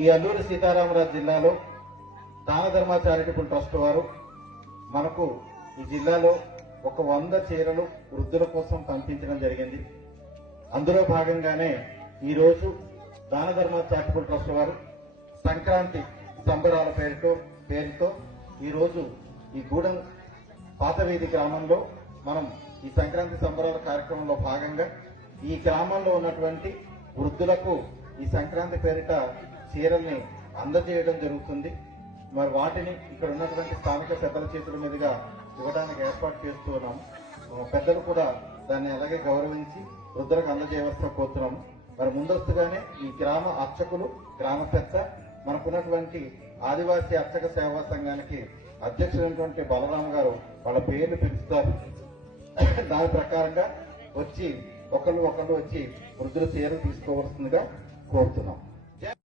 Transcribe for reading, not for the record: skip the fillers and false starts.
ఈ అల్లూరి సీతారామరాజు జిల్లాలో దాన ధర్మ చారిటబుల్ ట్రస్ట్ వారు మనకు ఈ జిల్లాలో ఒక 100 చీరలు వృద్ధుల కోసం పంపించడం జరిగింది. అందులో భాగంగానే ఈ రోజు దాన ధర్మ చారిటబుల్ ట్రస్ట్ వారు సంక్రాంతి సంబరాల పేరుతో ఈ రోజు ఈ గూడెం పాతవీధి గ్రామంలో మనం ఈ సంక్రాంతి సంబరాల కార్యక్రమంలో భాగంగా ఈ గ్రామంలో ఉన్నటువంటి వృద్ధులకు ఈ సంక్రాంతి పేరిట చీరల్ని అందజేయడం జరుగుతుంది. మరి వాటిని ఇక్కడ ఉన్నటువంటి స్థానిక పెద్దల చేతుల మీదుగా ఇవ్వడానికి ఏర్పాటు చేస్తూ ఉన్నాము. పెద్దలు కూడా దాన్ని అలాగే గౌరవించి వృద్ధులకు అందజేయవలసిన కోరుతున్నాము. మరి ముందస్తుగానే ఈ గ్రామ అర్చకులు, గ్రామ పెద్ద, మనకున్నటువంటి ఆదివాసీ అర్చక సేవా సంఘానికి అధ్యక్షులైనటువంటి బలరాం గారు వాళ్ళ పేర్లు పిలుస్తారు. దాని ప్రకారంగా వచ్చి ఒకళ్ళు వచ్చి వృద్ధుల చీరలు తీసుకోవాల్సిందిగా కోరుతున్నాం.